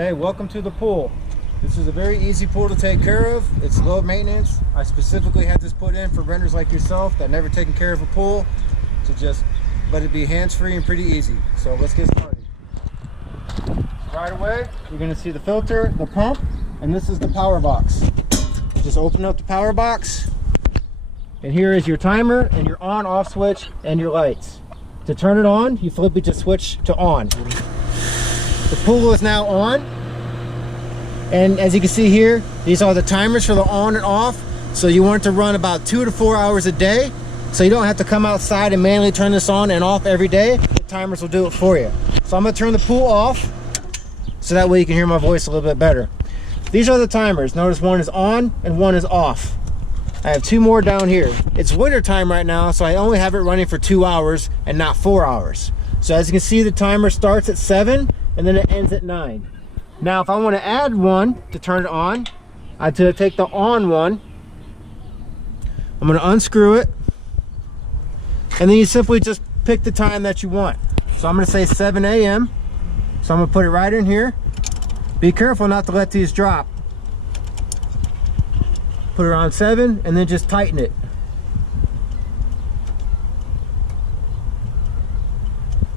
Hey, welcome to the pool. This is a very easy pool to take care of. It's low maintenance. I specifically had this put in for renters like yourself that never taken care of a pool, to just let it be hands-free and pretty easy. So let's get started. Right away, you're going to see the filter, the pump, and this is the power box. Just open up the power box, and here is your timer and your on-off switch and your lights. To turn it on, you flip it to switch to on. The pool is now on, and as you can see here, these are the timers for the on and off. So you want it to run about 2 to 4 hours a day, so you don't have to come outside and manually turn this on and off every day. The timers will do it for you. So I'm going to turn the pool off so that way you can hear my voice a little bit better. These are the timers. Notice one is on and one is off. I have 2 more down here. It's winter time right now, so I only have it running for 2 hours and not 4 hours. So as you can see, the timer starts at 7 and then it ends at 9. Now if I want to add one to turn it on, I take the on one, I'm going to unscrew it, and then you simply just pick the time that you want. So I'm going to say 7 a.m. So I'm going to put it right in here. Be careful not to let these drop. Put it on 7 and then just tighten it.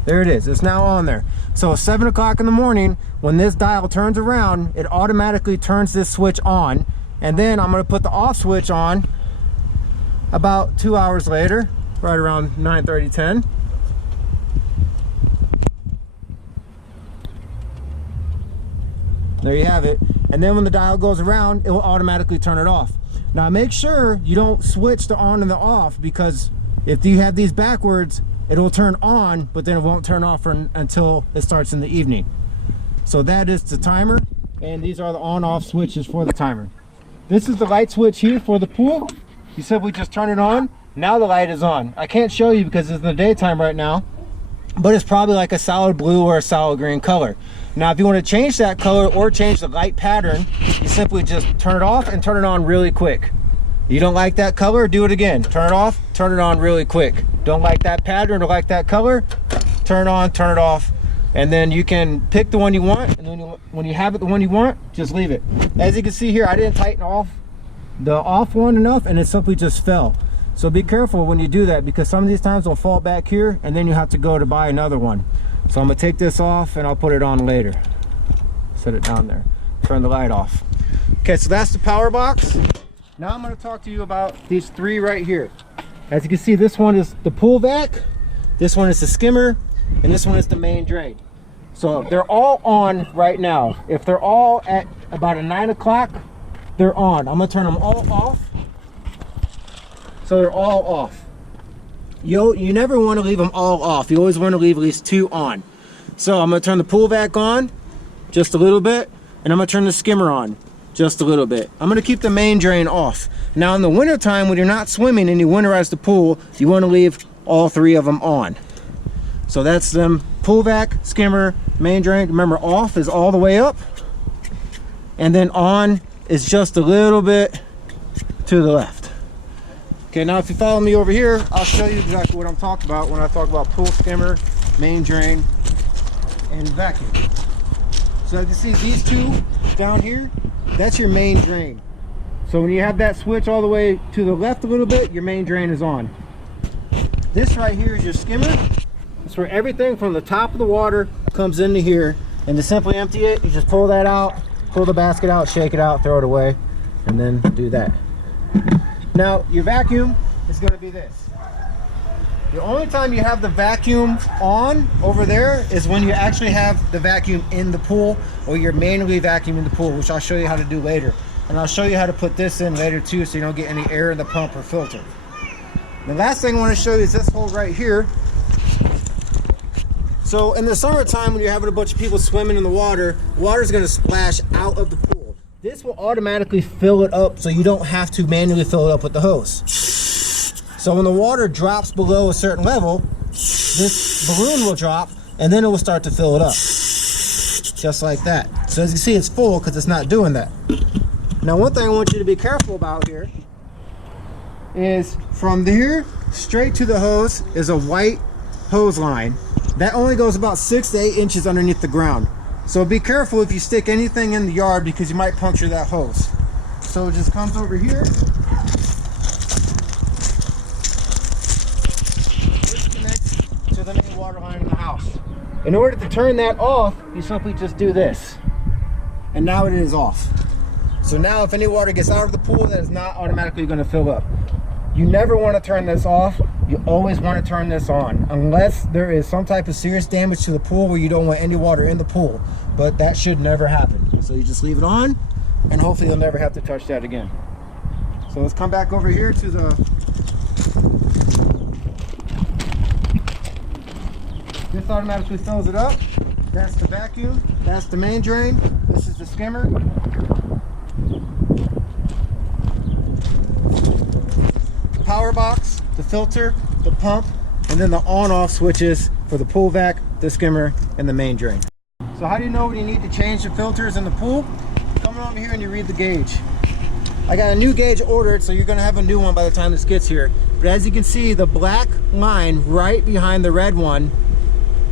There it is. It's now on there. So 7 o'clock in the morning, when this dial turns around, it automatically turns this switch on. And then I'm going to put the off switch on about 2 hours later, right around 9:30, 10. There you have it. And then when the dial goes around, it will automatically turn it off. Now make sure you don't switch the on and the off, because if you have these backwards, it will turn on, but then it won't turn off until it starts in the evening. So that is the timer, and these are the on-off switches for the timer. This is the light switch here for the pool. You simply just turn it on. Now the light is on. I can't show you because it's in the daytime right now, but it's probably like a solid blue or a solid green color. Now if you want to change that color or change the light pattern, you simply just turn it off and turn it on really quick. You don't like that color, do it again. Turn it off, turn it on really quick. Don't like that pattern or like that color, turn it on, turn it off. And then you can pick the one you want, and then when you have it the one you want, just leave it. As you can see here, I didn't tighten off the off one enough, and it simply just fell. So be careful when you do that, because some of these times they'll fall back here and then you have to go to buy another one. So I'm gonna take this off and I'll put it on later. Set it down there, turn the light off. Okay, so that's the power box. Now I'm going to talk to you about these 3 right here. As you can see, this one is the pool vac, this one is the skimmer, and this one is the main drain. So they're all on right now. If they're all at about 9 o'clock, they're on. I'm going to turn them all off. So they're all off. You never want to leave them all off. You always want to leave at least 2 on. So I'm going to turn the pool vac on just a little bit, and I'm going to turn the skimmer on just a little bit. I'm going to keep the main drain off. Now in the winter time, when you're not swimming and you winterize the pool, you want to leave all 3 of them on. So that's them: pool vac, skimmer, main drain. Remember, off is all the way up, and then on is just a little bit to the left. Okay, now if you follow me over here, I'll show you exactly what I'm talking about when I talk about pool, skimmer, main drain, and vacuum. So as you see, these 2 down here, that's your main drain. So when you have that switch all the way to the left a little bit, your main drain is on. This right here is your skimmer. It's where everything from the top of the water comes into here, and to simply empty it, you just pull that out, pull the basket out, shake it out, throw it away, and then do that. Now your vacuum is going to be this. The only time you have the vacuum on over there is when you actually have the vacuum in the pool, or you're manually vacuuming the pool, which I'll show you how to do later. And I'll show you how to put this in later too, so you don't get any air in the pump or filter. The last thing I want to show you is this hole right here. So in the summertime, when you're having a bunch of people swimming in the water is going to splash out of the pool. This will automatically fill it up, so you don't have to manually fill it up with the hose. So when the water drops below a certain level, this balloon will drop, and then it will start to fill it up. Just like that. So as you see, it's full because it's not doing that. Now one thing I want you to be careful about here is from here straight to the hose is a white hose line. That only goes about 6 to 8 inches underneath the ground. So be careful if you stick anything in the yard because you might puncture that hose. So it just comes over here. This connects to the main water line in the house. In order to turn that off, you simply just do this. And now it is off. So now if any water gets out of the pool, that is not automatically going to fill up. You never want to turn this off. You always want to turn this on, unless there is some type of serious damage to the pool where you don't want any water in the pool. But that should never happen. So you just leave it on, and hopefully you'll never have to touch that again. So let's come back over here to the... This automatically fills it up. That's the vacuum. That's the main drain. This is the skimmer. Power box, the filter, the pump, and then the on-off switches for the pool vac, the skimmer, and the main drain. So how do you know when you need to change the filters in the pool? Come over here and you read the gauge. I got a new gauge ordered, so you're going to have a new one by the time this gets here. But as you can see, the black line right behind the red one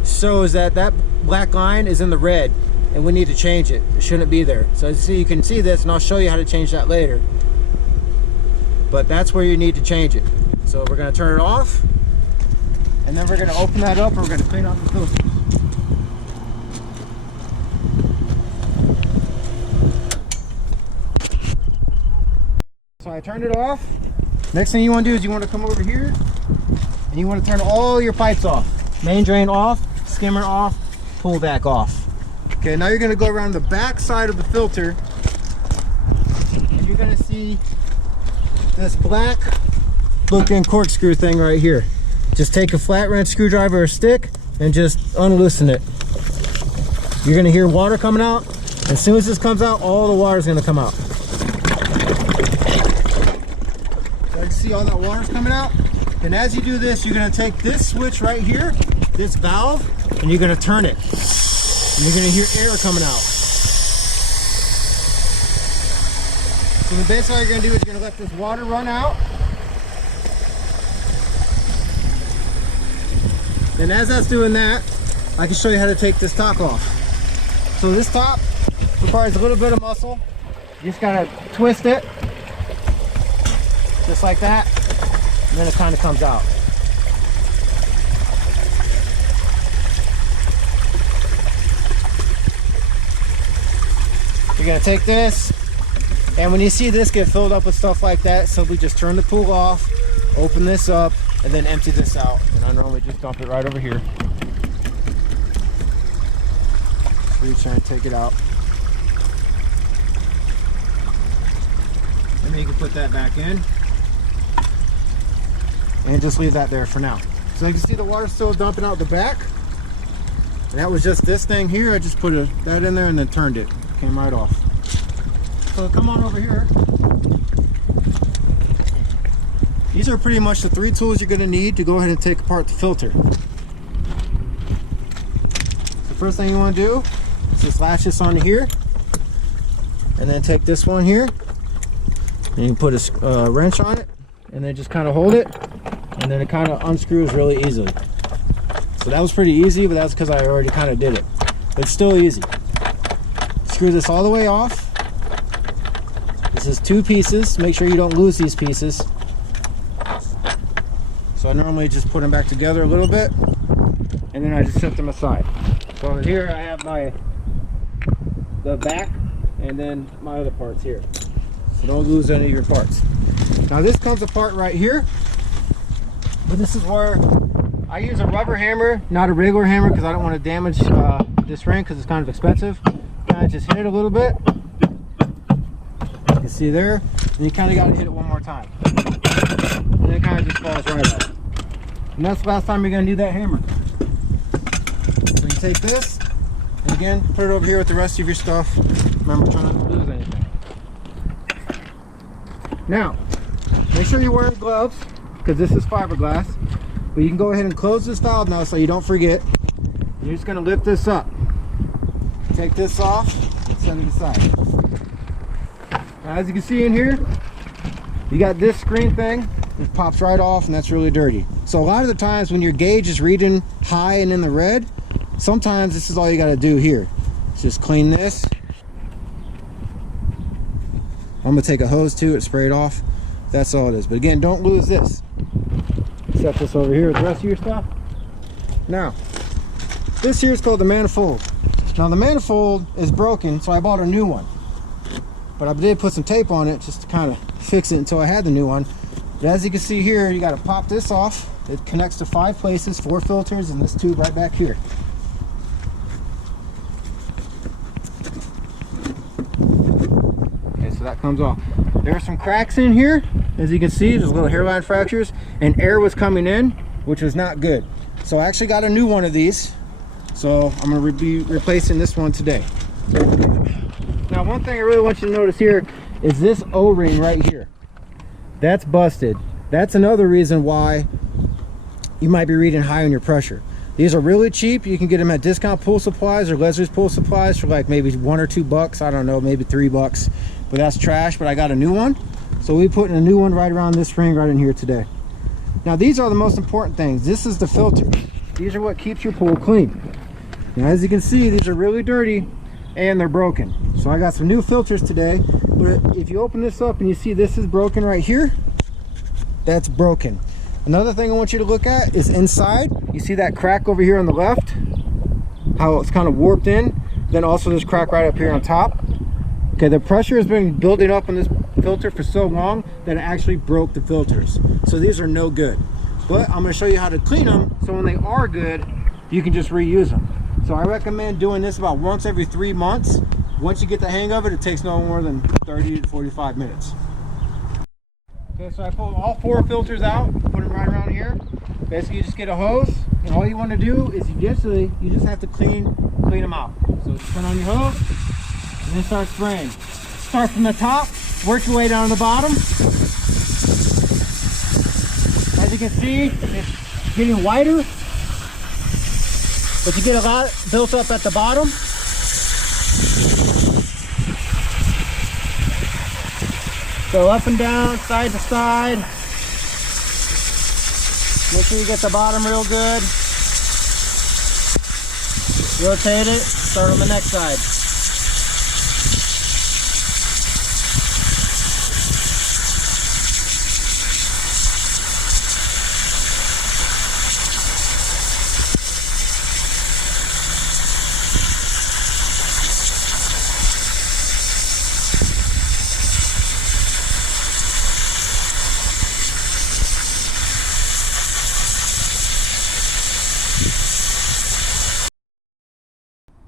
shows that that black line is in the red, and we need to change it. It shouldn't be there. So as you see, you can see this, and I'll show you how to change that later. But that's where you need to change it. So we're going to turn it off, and then we're going to open that up, and we're going to clean out the filters. So I turned it off. Next thing you want to do is you want to come over here, and you want to turn all your pipes off. Main drain off, skimmer off, pool vac off. Okay, now you're going to go around the back side of the filter, and you're going to see this black looking corkscrew thing right here. Just take a flat wrench screwdriver or stick and just unloosen it. You're going to hear water coming out. As soon as this comes out, all the water is going to come out. So you can see all that water's coming out. And as you do this, you're going to take this switch right here, this valve, and you're going to turn it. And you're going to hear air coming out. So the basically all you're going to do is you're going to let this water run out. And as that's doing that, I can show you how to take this top off. So this top requires a little bit of muscle. You just got to twist it, just like that, and then it kind of comes out. You're going to take this, and when you see this get filled up with stuff like that, simply just turn the pool off, open this up, and then empty this out. And I normally just dump it right over here. Reach and take it out. And then you can put that back in. And just leave that there for now. So you can see the water still dumping out the back. And that was just this thing here. I just put that in there and then turned it. Came right off. So come on over here. These are pretty much the three tools you're going to need to go ahead and take apart the filter. The first thing you want to do is just latch this onto here, and then take this one here, and you can put a wrench on it, and then just kind of hold it, and then it kind of unscrews really easily. So that was pretty easy, but that's because I already kind of did it. It's still easy. Screw this all the way off. This is 2 pieces. Make sure you don't lose these pieces. So I normally just put them back together a little bit, and then I just set them aside. So here I have the back, and then my other parts here. So don't lose any of your parts. Now this comes apart right here, but this is where I use a rubber hammer, not a regular hammer, because I don't want to damage this ring because it's kind of expensive. Kind of just hit it a little bit. You can see there, and you kind of got to hit it one more time. And it kind of just falls right out. And that's the last time you're going to do that hammer. So you take this, and again, put it over here with the rest of your stuff. Remember, try not to lose anything. Now, make sure you're wearing gloves, because this is fiberglass. But you can go ahead and close this valve now so you don't forget. You're just going to lift this up. Take this off and set it aside. Now, as you can see in here, you got this screen thing. It pops right off, and that's really dirty. So a lot of the times when your gauge is reading high and in the red, sometimes this is all you got to do here. Just clean this. I'm gonna take a hose to it, spray it off. That's all it is. But again, don't lose this. Set this over here with the rest of your stuff. Now, this here is called the manifold. Now the manifold is broken, so I bought a new one. But I did put some tape on it just to kind of fix it until I had the new one. But as you can see here, you got to pop this off. It connects to 5 places, 4 filters, and this tube right back here. Okay, so that comes off. There are some cracks in here. As you can see, there's little hairline fractures, and air was coming in, which was not good. So I actually got a new one of these. So I'm going to be replacing this one today. Now, one thing I really want you to notice here is this O-ring right here. That's busted. That's another reason why you might be reading high on your pressure. These are really cheap. You can get them at discount pool supplies or Leslie's pool supplies for like maybe $1 or $2. I don't know, maybe $3. But that's trash. But I got a new one. So we put in a new one right around this ring right in here today. Now, these are the most important things. This is the filter. These are what keeps your pool clean. Now, as you can see, these are really dirty and they're broken. So I got some new filters today. But if you open this up and you see this is broken right here, that's broken. Another thing I want you to look at is inside. You see that crack over here on the left? How it's kind of warped in. Then also this crack right up here on top. Okay, the pressure has been building up on this filter for so long that it actually broke the filters. So these are no good. But I'm going to show you how to clean them so when they are good, you can just reuse them. So I recommend doing this about once every 3 months. Once you get the hang of it, it takes no more than 30 to 45 minutes. Okay, so I pulled all 4 filters out, put them right around here. Basically, you just get a hose, and all you want to do is you just have to clean them out. So just put on your hose, and then start spraying. Start from the top, work your way down to the bottom. As you can see, it's getting whiter, but you get a lot built up at the bottom. So up and down, side to side. Make sure you get the bottom real good. Rotate it, start on the next side.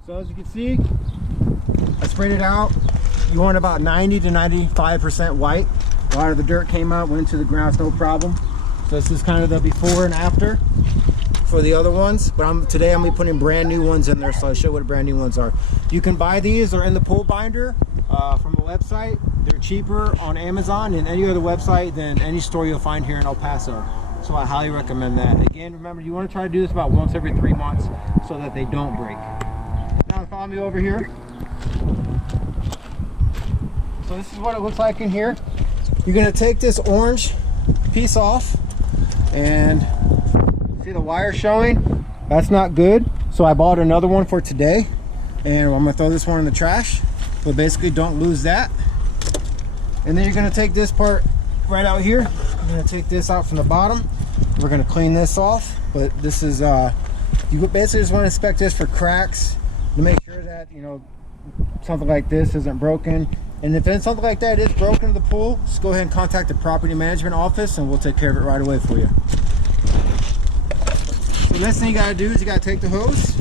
So as you can see, I sprayed it out. You want about 90 to 95% white. A lot of the dirt came out, went into the ground, no problem. So this is kind of the before and after for the other ones. But today I'm gonna be putting brand new ones in there, so I'll show you what brand new ones are. You can buy these, they're in the pool binder from a website. They're cheaper on Amazon and any other website than any store you'll find here in El Paso. So I highly recommend that. Again, remember, you want to try to do this about once every 3 months so that they don't break. Now follow me over here. So this is what it looks like in here. You're going to take this orange piece off, and see the wire showing? That's not good. So I bought another one for today, and I'm going to throw this one in the trash. But basically, don't lose that. And then you're going to take this part right out here. I'm going to take this out from the bottom. We're going to clean this off. But this is you basically just want to inspect this for cracks to make sure that, you know, something like this isn't broken. And if it's something like that is broken in the pool, just go ahead and contact the property management office and we'll take care of it right away for you. So the next thing you got to do is you got to take the hose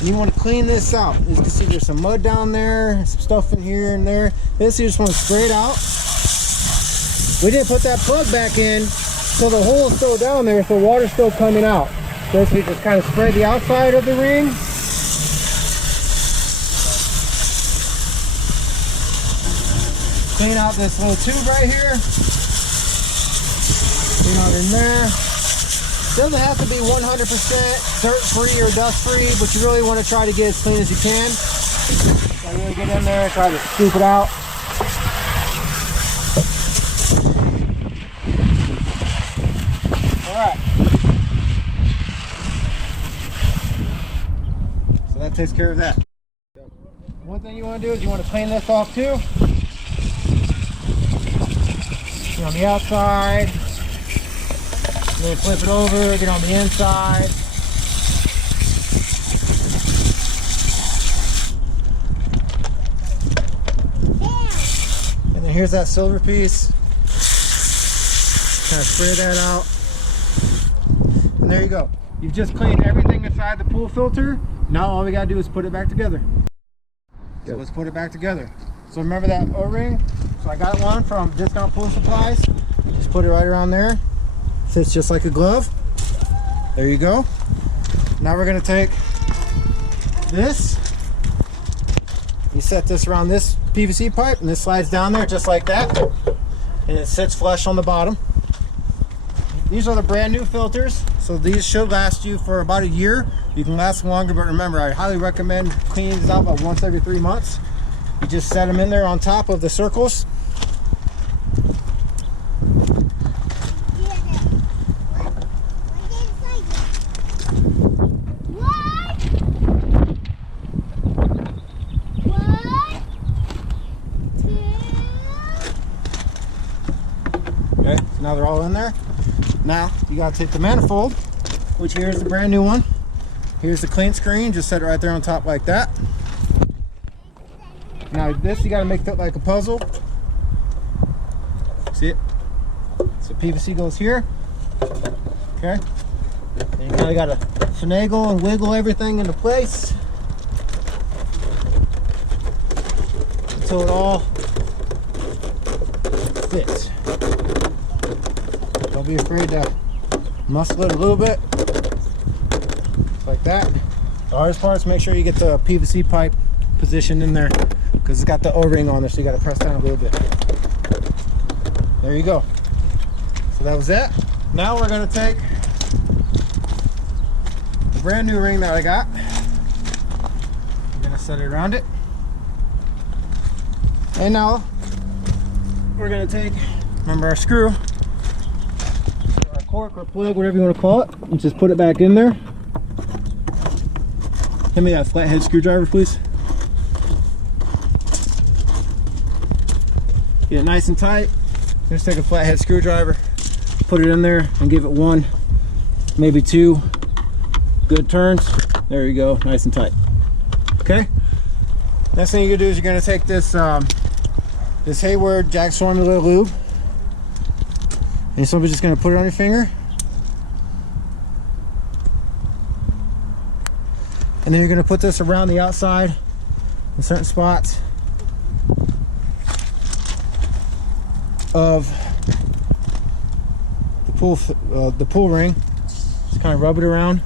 and you want to clean this out. As you can see, there's some mud down there, some stuff in here and there. Basically, you just want to spray it out. We didn't put that plug back in, so the hole is still down there, so water's still coming out. Basically, just kind of spray the outside of the ring. Clean out this little tube right here. Clean out in there. Doesn't have to be 100% dirt-free or dust-free, but you really want to try to get as clean as you can. So really get in there and try to scoop it out. Alright. So that takes care of that. One thing you want to do is you want to clean this off too. Get on the outside, and then flip it over, get on the inside. And then here's that silver piece. Kind of spray that out. And there you go. You've just cleaned everything inside the pool filter. Now all we gotta do is put it back together. So let's put it back together. So remember that O-ring? So I got one from Discount Pool Supplies. Just put it right around there. Fits just like a glove. There you go. Now we're gonna take this. You set this around this PVC pipe and this slides down there just like that. And it sits flush on the bottom. These are the brand new filters. So these should last you for about a year. You can last longer, but remember, I highly recommend cleaning these out about once every 3 months. You just set them in there on top of the circles. Okay, so now they're all in there. Now you gotta take the manifold, which here's the brand new one. Here's the clean screen, just set it right there on top like that. Now this you gotta make fit like a puzzle. See it? So PVC goes here. Okay. And you kinda gotta finagle and wiggle everything into place until it all fits. Don't be afraid to muscle it a little bit, like that. The hardest part is make sure you get the PVC pipe positioned in there because it's got the O-ring on there, so you got to press down a little bit. There you go. So that was it. Now we're going to take the brand new ring that I got. I'm going to set it around it. And now we're going to take, remember our screw, cork or plug, whatever you want to call it, and just put it back in there. Give me that flathead screwdriver, please. Get it nice and tight. Just take a flathead screwdriver, put it in there, and give it 1, maybe 2 good turns. There you go, nice and tight. Okay. Next thing you're gonna do is you're gonna take this this Hayward Jack's Formula lube. And so we're just going to put it on your finger. And then you're going to put this around the outside in certain spots of the pool ring. Just kind of rub it around.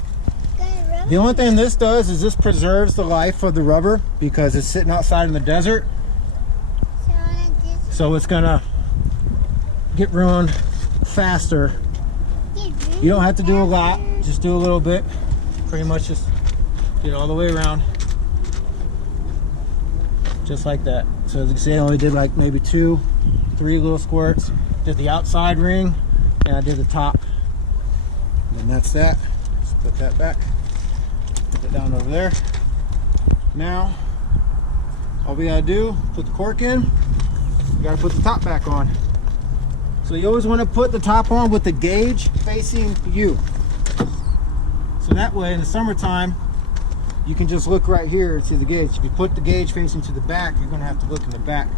The only thing this does is this preserves the life of the rubber because it's sitting outside in the desert. So it's going to get ruined faster. You don't have to do a lot, just do a little bit. Pretty much just get all the way around, just like that. So as you can see, I only did like maybe 2, 3 little squirts. Did the outside ring and I did the top, and that's that. Just put that back, put it down over there. Now all we gotta do, put the cork in, you gotta put the top back on. So you always want to put the top on with the gauge facing you. So that way in the summertime, you can just look right here and see the gauge. If you put the gauge facing to the back, you're going to have to look in the back.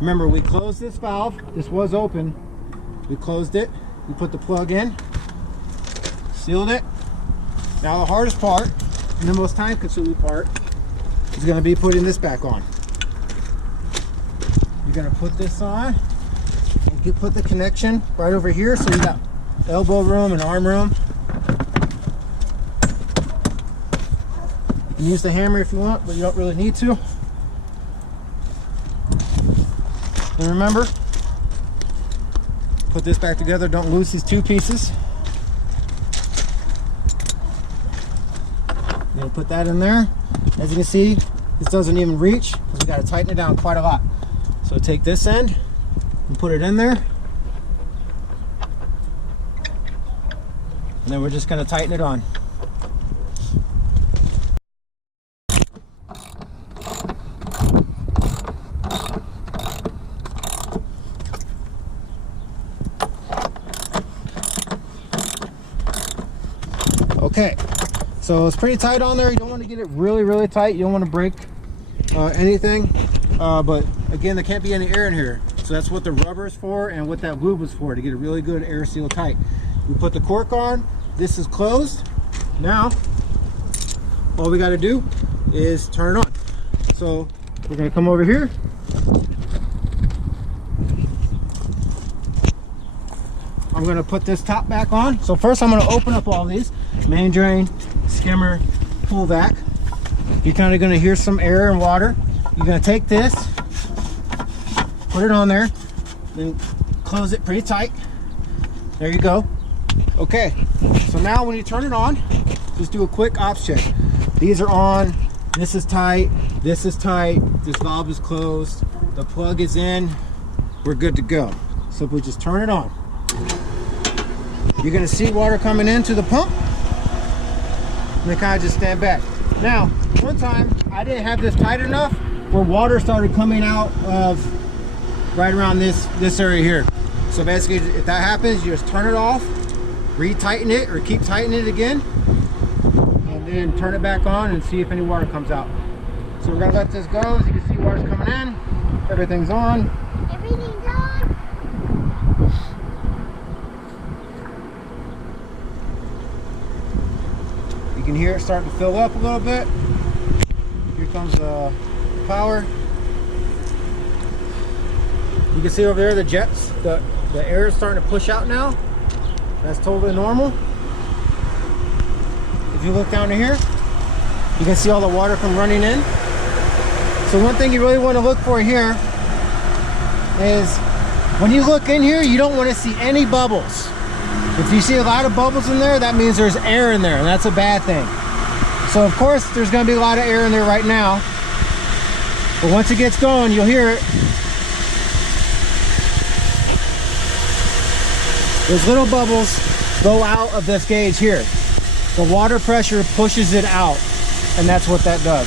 Remember, we closed this valve. This was open. We closed it. We put the plug in, sealed it. Now the hardest part, and the most time consuming part, is going to be putting this back on. You're going to put this on. You put the connection right over here, so you got elbow room and arm room. You can use the hammer if you want, but you don't really need to. And remember, put this back together. Don't lose these 2 pieces. Then put that in there. As you can see, this doesn't even reach because we got to tighten it down quite a lot. So take this end and put it in there, and then we're just going to tighten it on. Okay, so it's pretty tight on there. You don't want to get it really, really tight. You don't want to break anything. But again, there can't be any air in here. So that's what the rubber is for and what that lube is for, to get a really good air seal tight. We put the cork on. This is closed. Now, all we got to do is turn it on. So we're going to come over here. I'm going to put this top back on. So first I'm going to open up all these. Main drain, skimmer, pool vac. You're kind of going to hear some air and water. You're going to take this, put it on there, then close it pretty tight. There you go. Okay, so now when you turn it on, just do a quick ops check. These are on, this is tight, this valve is closed, the plug is in, we're good to go. So if we just turn it on, you're gonna see water coming into the pump, and then kind of just stand back. Now, one time I didn't have this tight enough where water started coming out of right around this area here. So basically, if that happens, you just turn it off, re-tighten it, or keep tightening it again, and then turn it back on and see if any water comes out. So we're gonna let this go. As you can see, water's coming in, everything's on. Everything's on. You can hear it starting to fill up a little bit. Here comes the power. You can see over there the jets, the air is starting to push out now. That's totally normal. If you look down to here, you can see all the water come running in. So one thing you really want to look for here is when you look in here, you don't want to see any bubbles. If you see a lot of bubbles in there, that means there's air in there, and that's a bad thing. So of course, there's going to be a lot of air in there right now. But once it gets going, you'll hear it. Those little bubbles go out of this gauge here. The water pressure pushes it out, and that's what that does.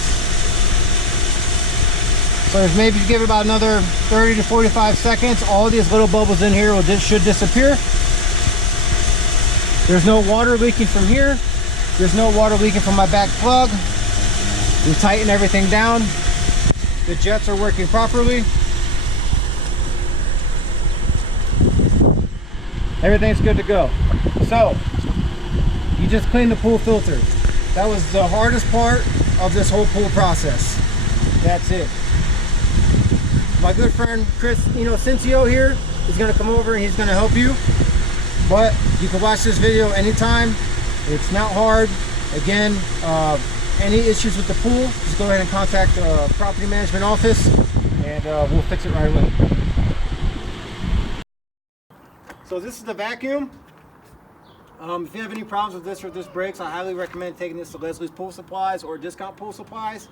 So if maybe you give it about another 30 to 45 seconds, all of these little bubbles in here should disappear. There's no water leaking from here. There's no water leaking from my back plug. We tighten everything down. The jets are working properly. Everything's good to go. So, you just clean the pool filter. That was the hardest part of this whole pool process. That's it. My good friend Chris, Cincio here is gonna come over and he's gonna help you. But you can watch this video anytime. It's not hard. Again, any issues with the pool, just go ahead and contact the property management office and we'll fix it right away. So this is the vacuum. If you have any problems with this or this breaks, I highly recommend taking this to Leslie's Pool Supplies or Discount Pool Supplies,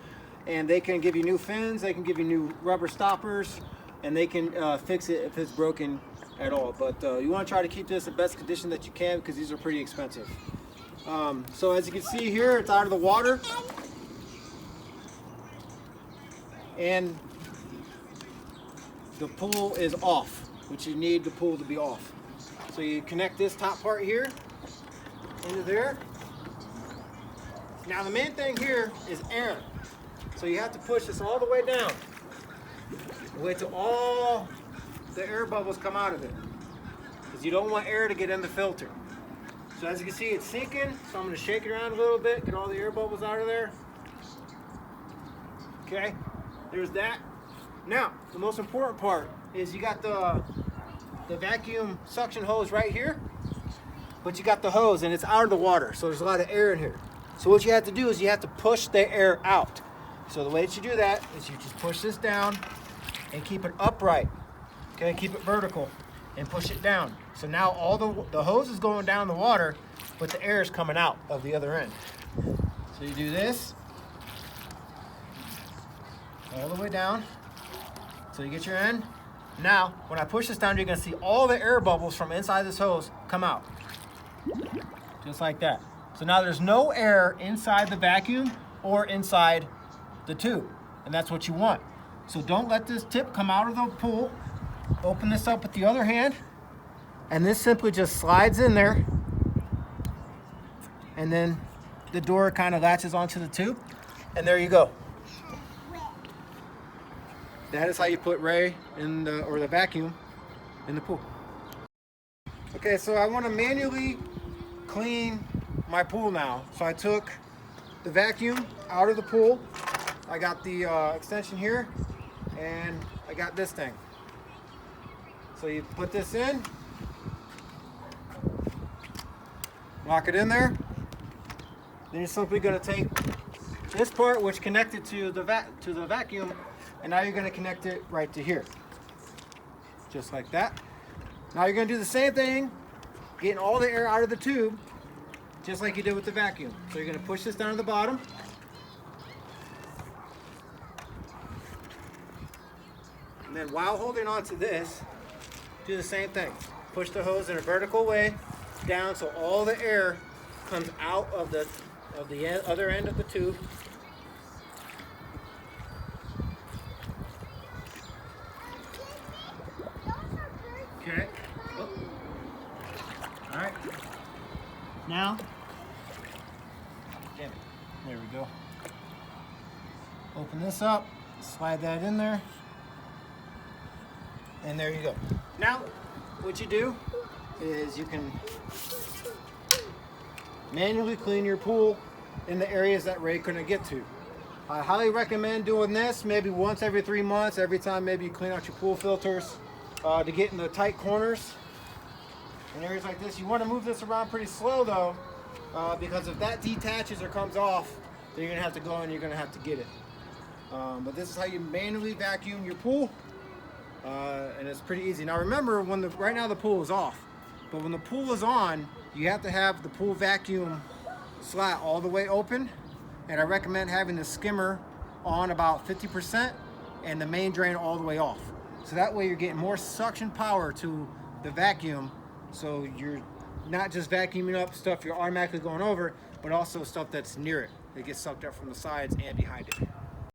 and they can give you new fins, they can give you new rubber stoppers, and they can fix it if it's broken at all. But you want to try to keep this in best condition that you can, because these are pretty expensive. So as you can see here, it's out of the water, and the pool is off, which you need the pool to be off. So you connect this top part here into there. Now the main thing here is air. So you have to push this all the way down. Wait till all the air bubbles come out of it, because you don't want air to get in the filter. So as you can see, it's sinking, so I'm going to shake it around a little bit, get all the air bubbles out of there. Okay, there's that. Now, the most important part is you got the vacuum suction hose right here, but you got the hose and it's out of the water, so there's a lot of air in here. So what you have to do is you have to push the air out. So the way that you do that is you just push this down and keep it upright. Okay, keep it vertical and push it down. So now all the hose is going down the water, but the air is coming out of the other end. So you do this all the way down so you get your end. Now, when I push this down, you're gonna see all the air bubbles from inside this hose come out. Just like that. So now there's no air inside the vacuum or inside the tube, and that's what you want. So don't let this tip come out of the pool. Open this up with the other hand, and this simply just slides in there, and then the door kind of latches onto the tube, and there you go. That is how you put Ray in the, or the vacuum in the pool. Okay, so I want to manually clean my pool now. So I took the vacuum out of the pool. I got the extension here, and I got this thing. So you put this in, lock it in there. Then you're simply going to take this part, which connected to the vacuum, and now you're going to connect it right to here, just like that. Now you're going to do the same thing, getting all the air out of the tube, just like you did with the vacuum. So you're going to push this down to the bottom. And then while holding on to this, do the same thing. Push the hose in a vertical way down so all the air comes out of the other end of the tube. Okay. Oh. All right. Now, damn it. There we go. Open this up, slide that in there, and there you go. Now, what you do is you can manually clean your pool in the areas that Ray couldn't get to. I highly recommend doing this maybe once every 3 months, every time maybe you clean out your pool filters, to get in the tight corners and areas like this. You want to move this around pretty slow though, because if that detaches or comes off, then you're gonna have to go and you're gonna have to get it. But this is how you manually vacuum your pool, and it's pretty easy. Now remember, right now the pool is off, but when the pool is on, you have to have the pool vacuum slat all the way open, and I recommend having the skimmer on about 50% and the main drain all the way off. So that way you're getting more suction power to the vacuum, so you're not just vacuuming up stuff you're automatically going over, but also stuff that's near it. It gets sucked up from the sides and behind it.